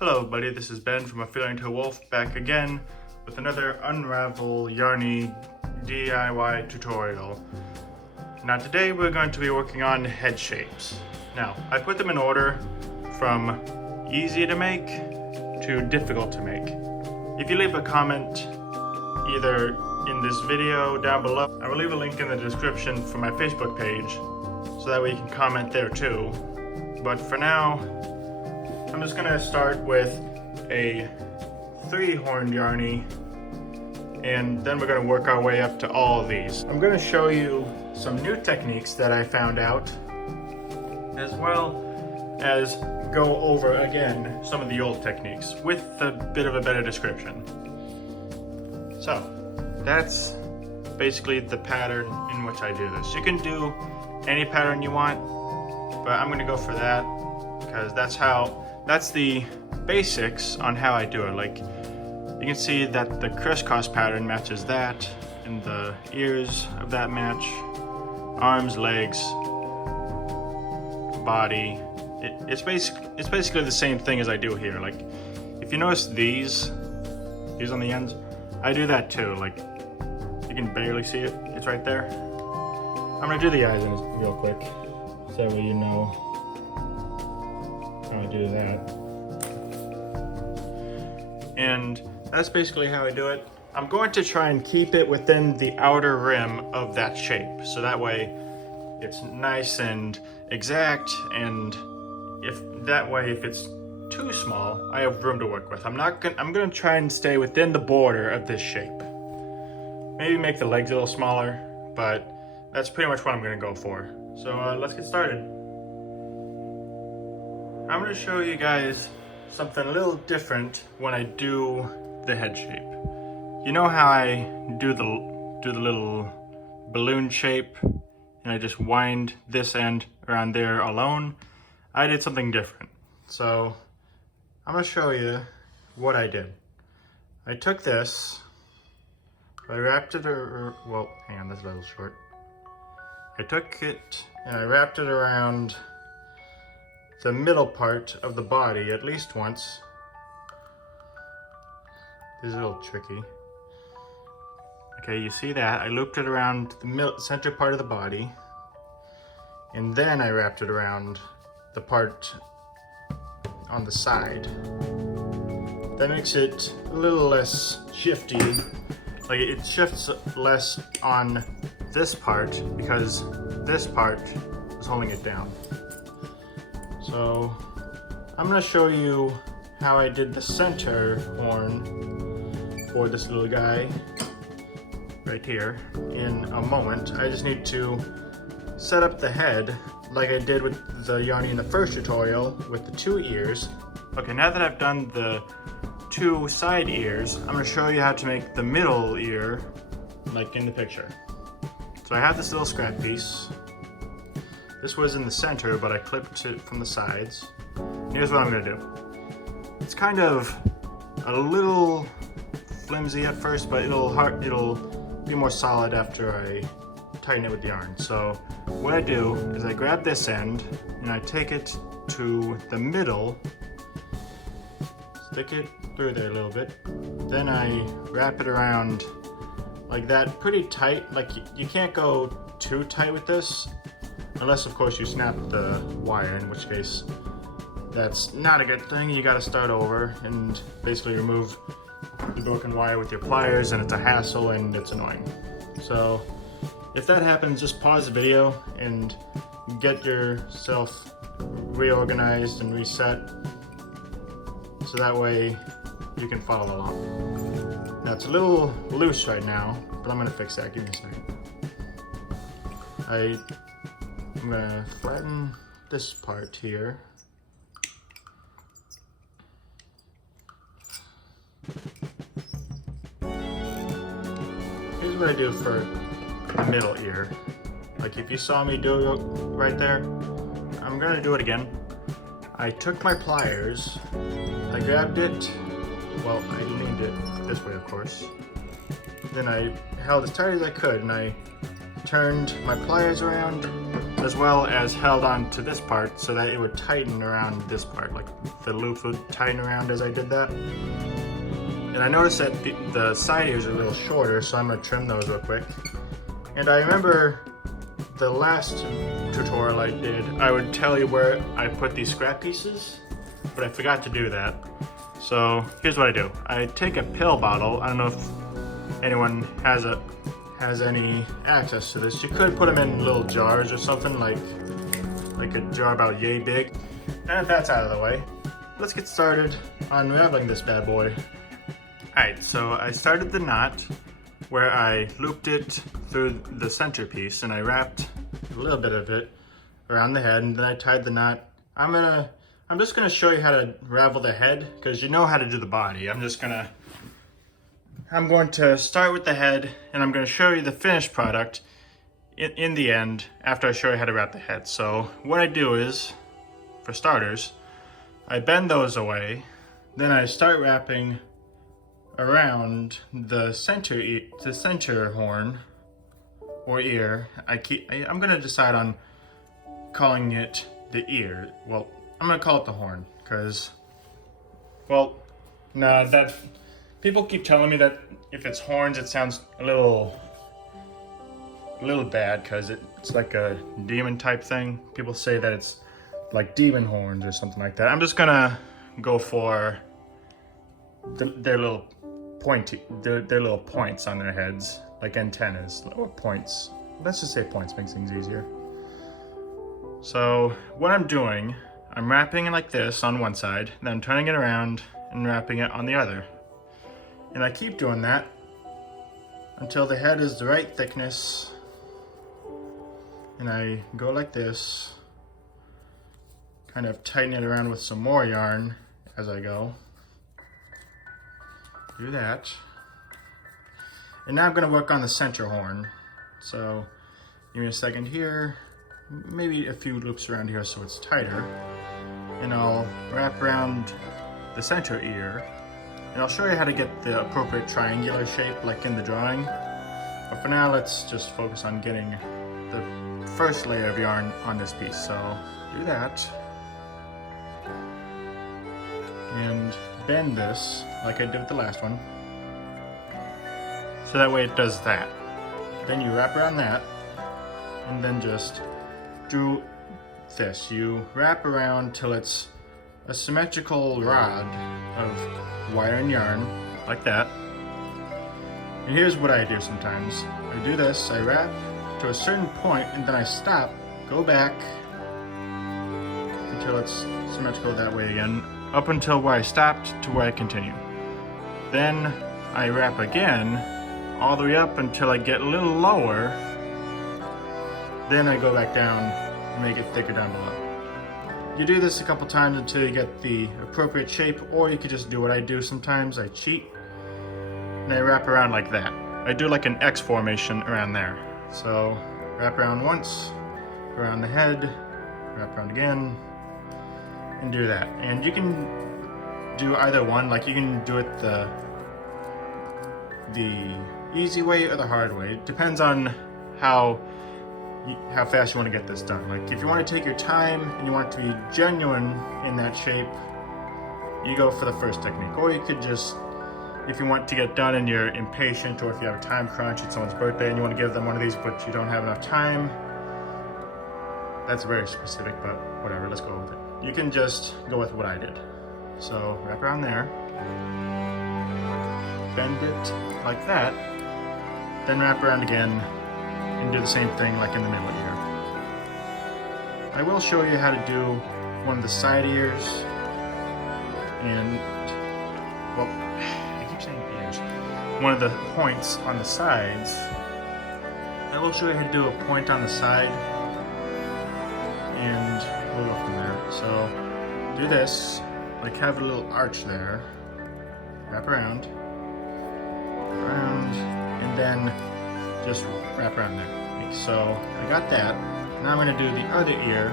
Hello everybody, this is Ben from A Feeling to a Wolf back again with another Unravel Yanry DIY tutorial. Now today we're going to be working on head shapes. Now I put them in order from easy to make to difficult to make. If you leave a comment either in this video down below, I will leave a link in the description for my Facebook page so that way you can comment there too. But for now, I'm just gonna start with a 3-horned Yanry, and then we're gonna work our way up to all of these. I'm gonna show you some new techniques that I found out, as well as go over again some of the old techniques with a bit of a better description. So that's basically the pattern in which I do this. You can do any pattern you want, but I'm gonna go for that because that's the basics on how I do it. Like, you can see that the crisscross pattern matches that, and the ears of that match, arms, legs, body. It's basically the same thing as I do here. Like, if you notice these on the ends, I do that too. Like, you can barely see it. It's right there. I'm gonna do the eyes real quick, so that way you know how I do that. And that's basically how I do it. I'm going to try and keep it within the outer rim of that shape, so that way it's nice and exact, and if it's too small, I have room to work with. I'm gonna try and stay within the border of this shape. Maybe make the legs a little smaller, but that's pretty much what I'm gonna go for. So let's get started. I'm going to show you guys something a little different when I do the head shape. You know how I do the little balloon shape and I just wind this end around there alone? I did something different. So I'm going to show you what I did. I took this, I wrapped it, well, hang on, that's a little short. I took it and I wrapped it around the middle part of the body at least once. This is a little tricky. Okay, you see that? I looped it around the center part of the body, and then I wrapped it around the part on the side. That makes it a little less shifty. Like, it shifts less on this part because this part is holding it down. So I'm going to show you how I did the center horn for this little guy right here in a moment. I just need to set up the head like I did with the Yanry in the first tutorial with the 2 ears. Okay, now that I've done the 2 side ears, I'm going to show you how to make the middle ear like in the picture. So I have this little scrap piece. This was in the center, but I clipped it from the sides. Here's what I'm gonna do. It's kind of a little flimsy at first, but it'll be more solid after I tighten it with the yarn. So what I do is I grab this end and I take it to the middle, stick it through there a little bit. Then I wrap it around like that, pretty tight. Like, you can't go too tight with this, unless of course you snap the wire, in which case that's not a good thing. You gotta start over and basically remove the broken wire with your pliers, and it's a hassle and it's annoying. So if that happens, just pause the video and get yourself reorganized and reset, so that way you can follow along. Now it's a little loose right now, but I'm gonna fix that. Give me a second. I'm gonna flatten this part here. Here's what I do for the middle ear. Like, if you saw me do it right there, I'm gonna do it again. I took my pliers, I grabbed it, well, I leaned it this way of course. Then I held as tight as I could and I turned my pliers around as well as held on to this part so that it would tighten around this part, like the loops would tighten around as I did that. And I noticed that the side ears are a little shorter, so I'm gonna trim those real quick. And I remember the last tutorial I did, I would tell you where I put these scrap pieces, but I forgot to do that. So here's what I do. I take a pill bottle. I don't know if anyone has any access to this. You could put them in little jars or something, like a jar about yay big. And if that's out of the way, let's get started unraveling this bad boy. Alright, so I started the knot where I looped it through the center piece and I wrapped a little bit of it around the head, and then I tied the knot. I'm just gonna show you how to ravel the head because you know how to do the body. I'm going to start with the head and I'm gonna show you the finished product in the end after I show you how to wrap the head. So what I do is, for starters, I bend those away, then I start wrapping around the center horn or ear. I'm gonna decide on calling it the ear. Well, I'm gonna call it the horn because, well, no, that people keep telling me that if it's horns, it sounds a little bad because it's like a demon type thing. People say that it's like demon horns or something like that. I'm just gonna go for their little little points on their heads, like antennas or points. Let's just say points, makes things easier. So what I'm doing, I'm wrapping it like this on one side, then I'm turning it around and wrapping it on the other. And I keep doing that until the head is the right thickness. And I go like this, kind of tighten it around with some more yarn as I go. Do that. And now I'm gonna work on the center horn. So give me a second here, maybe a few loops around here so it's tighter. And I'll wrap around the center ear. And I'll show you how to get the appropriate triangular shape like in the drawing. But for now, let's just focus on getting the first layer of yarn on this piece. So do that. And bend this like I did with the last one. So that way it does that. Then you wrap around that and then just do this. You wrap around till it's a symmetrical rod of wire and yarn, like that. And here's what I do sometimes. I do this, I wrap to a certain point and then I stop, go back until it's symmetrical that way again, up until where I stopped to where I continue. Then I wrap again, all the way up until I get a little lower. Then I go back down and make it thicker down below. You do this a couple times until you get the appropriate shape, or you could just do what I do sometimes. I cheat and I wrap around like that. I do like an X formation around there. So wrap around once, around the head, wrap around again, and do that. And you can do either one, like you can do it the easy way or the hard way. It depends on how fast you want to get this done. Like if you want to take your time and you want it to be genuine in that shape, you go for the first technique. Or you could just, if you want to get done and you're impatient, or if you have a time crunch, it's someone's birthday and you want to give them one of these but you don't have enough time, that's very specific, but whatever, let's go with it. You can just go with what I did. So wrap around there, bend it like that, then wrap around again and do the same thing like in the middle ear. I will show you how to do one of the side ears and, well, I keep saying ears, one of the points on the sides. I will show you how to do a point on the side and we'll go from there. So do this, like have a little arch there, wrap around, and then just wrap around there. So I got that. Now I'm going to do the other ear.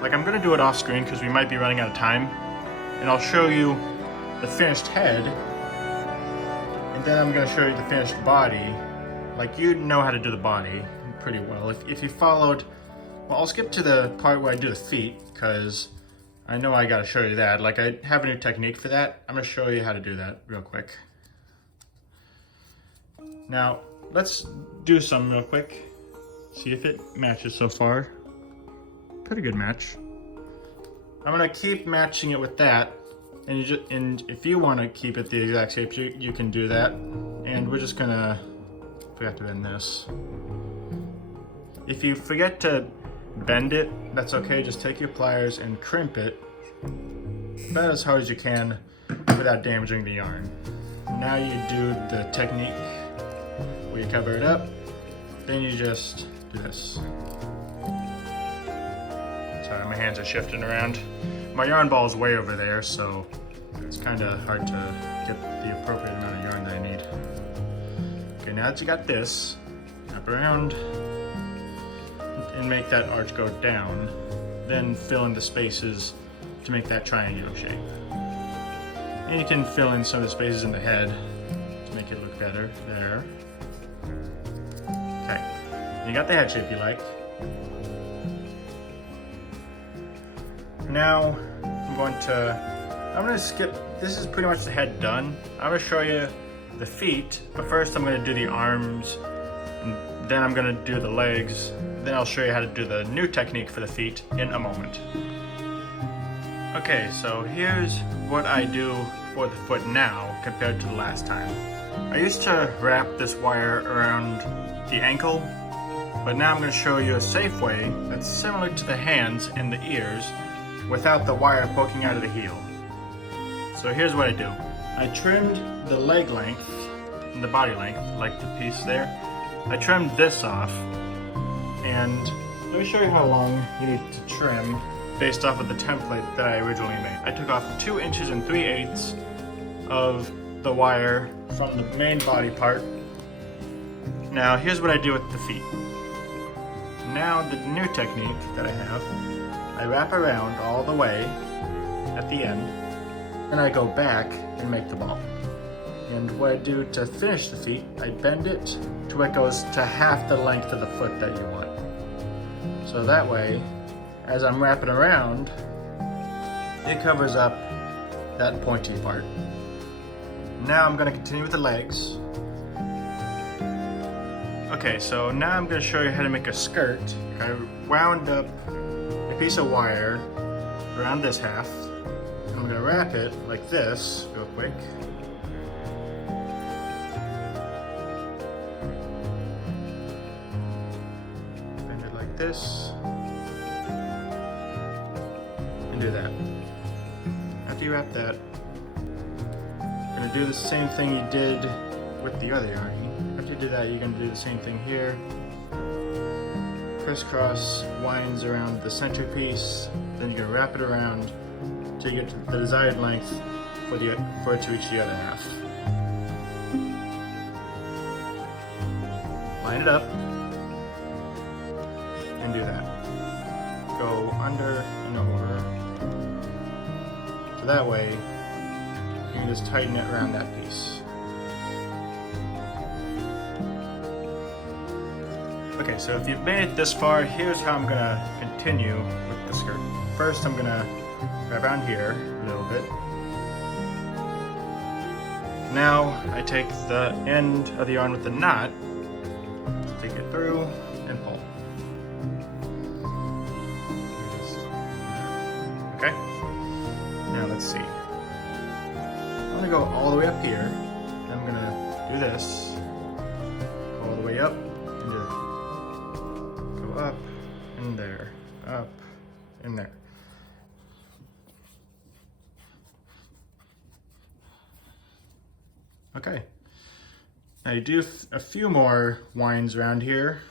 Like I'm going to do it off screen because we might be running out of time. And I'll show you the finished head. And then I'm going to show you the finished body. Like you know how to do the body. pretty well. If you followed, well, I'll skip to the part where I do the feet, because I know I gotta show you that. Like, I have a new technique for that. I'm gonna show you how to do that real quick. Now, let's do some real quick. See if it matches so far. Pretty good match. I'm gonna keep matching it with that. And if you want to keep it the exact shape, you can do that. And we're just gonna, we have to bend this. If you forget to bend it, that's okay. Just take your pliers and crimp it about as hard as you can without damaging the yarn. Now you do the technique where you cover it up, then you just do this. Sorry, my hands are shifting around. My yarn ball is way over there, so it's kind of hard to get the appropriate amount of yarn that I need. Okay, now that you got this, wrap around and make that arch go down, then fill in the spaces to make that triangular shape. And you can fill in some of the spaces in the head to make it look better there. Okay, you got the head shape you like. Now I'm going to skip, this is pretty much the head done. I'm going to show you the feet, but first I'm going to do the arms, and then I'm going to do the legs, then I'll show you how to do the new technique for the feet in a moment. Okay, so here's what I do for the foot now compared to the last time. I used to wrap this wire around the ankle, but now I'm going to show you a safe way that's similar to the hands and the ears without the wire poking out of the heel. So here's what I do. I trimmed the leg length and the body length, like the piece there. I trimmed this off, and let me show you how long you need to trim based off of the template that I originally made. I took off 2 inches and 3/8 of the wire from the main body part. Now here's what I do with the feet. Now the new technique that I have, I wrap around all the way at the end, and I go back and make the ball. And what I do to finish the feet, I bend it to where it goes to half the length of the foot that you want. So that way, as I'm wrapping around, it covers up that pointy part. Now I'm going to continue with the legs. Okay, so now I'm going to show you how to make a skirt. I wound up a piece of wire around this half. I'm going to wrap it like this real quick. Bend it like this. And do that. After you wrap that, you're going to do the same thing you did with the other yarn. After you do that, you're going to do the same thing here. Crisscross winds around the centerpiece, then you're going to wrap it around until you get to the desired length for it to reach the other half. Line it up and do that. Go under and over. So that way you can just tighten it around that piece. Okay, so if you've made it this far, here's how I'm gonna continue with the skirt. First, I'm gonna wrap around here a little bit. Now, I take the end of the yarn with the knot, take it through, and pull. Okay? Now, let's see. I'm gonna go all the way up here, then I'm gonna do this, all the way up, and do it. Up and there, up and there. Okay. Now you do a few more winds around here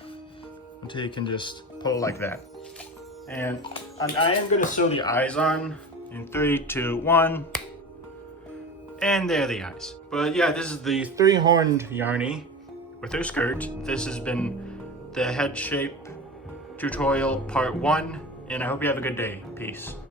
until you can just pull like that. And I am going to sew the eyes on in 3, 2, 1. And there are the eyes. But yeah, this is the 3-horned Yanry with her skirt. This has been the head shape tutorial part 1, and I hope you have a good day. Peace.